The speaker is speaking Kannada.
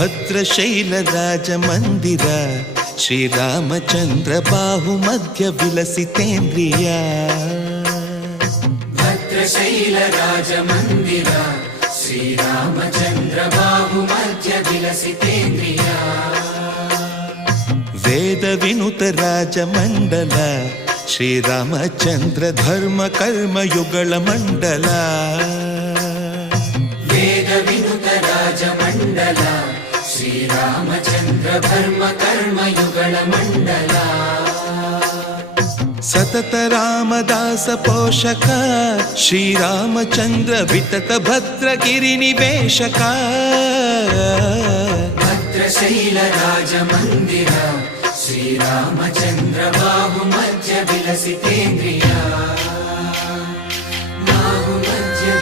ಭದ್ರಶೈಲ ರಾಜ ಮಂದಿರ ಶ್ರೀರಾಮಚಂದ್ರ ಬಾಹು ಮಧ್ಯ ವಿಲಸಿತೇಂದ್ರಿಯ ಭದ್ರಶೈಲ ರಾಜ ಮಂದಿರ ಶ್ರೀರಾಮಚಂದ್ರ ಬಾಹು ಮಧ್ಯ ವಿಲಸಿತೇಂದ್ರಿಯ ವೇದ ವಿನುತ ರಾಜ ಮಂಡಲ ಶ್ರೀರಾಮಚಂದ್ರ ಧರ್ಮ ಕರ್ಮ ಯುಗಳ ಮಂಡಲ ವೇದ ವಿನುತ ರಾಜ ಮಂಡಲ ಶ್ರೀರಾಮಚಂದ್ರ ಧರ್ಮ ಕರ್ಮ ಯುಗಳ ಮಂಡಲ ಸತತ ರಾಮದಾಸ ಪೋಷಕ ಶ್ರೀರಾಮಚಂದ್ರ ವಿತತ ಭದ್ರಗಿರಿ ನಿವೇಶಕ ಭದ್ರಶೈಲ ರಾಜ ಮಂದಿರ ಶ್ರೀರಾಮಚಂದ್ರ ಬಾಹು ಮಧ್ಯ ವಿಲಸಿತೇಂದ್ರಿಯ